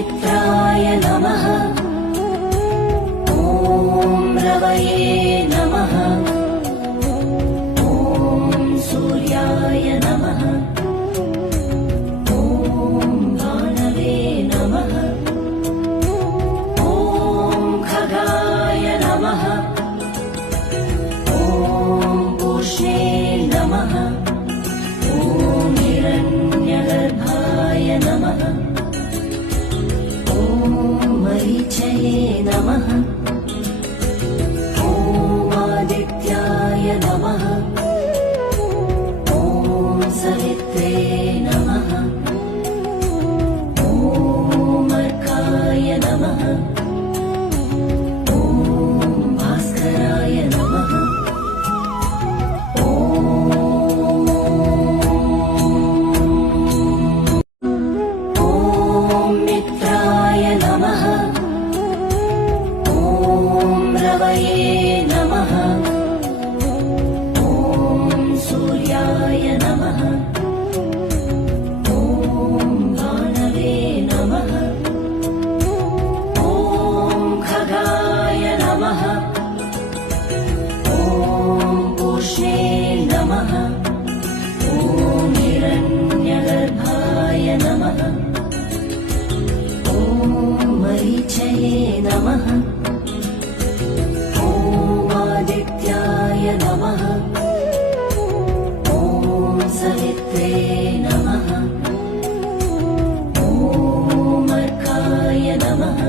मित्राय नमः। ॐ रवये नमः। ॐ सूर्याय नमः। ॐ भानवे नमः। ॐ खगाय नमः। ॐ पूष्णे नमः। ॐ हिरण्यगर्भाय नमः। ॐ मरीचये नमः। ॐ आदित्याय नमः। ॐ सवित्रे नमः। ॐ अर्काय नमः। ॐ भास्कराय नमः। ॐ मित्राय नमः। ॐ रवये नमः। ॐ सूर्याय नमः। ॐ भानवे नमः। ॐ खगाय नमः। ॐ पूष्णे नमः। ॐ हिरण्यगर्भाय नमः। ॐ मरीचये नमः। ॐ आदित्याय नमः। ॐ सवित्रे नमः। ॐ अर्काय नमः।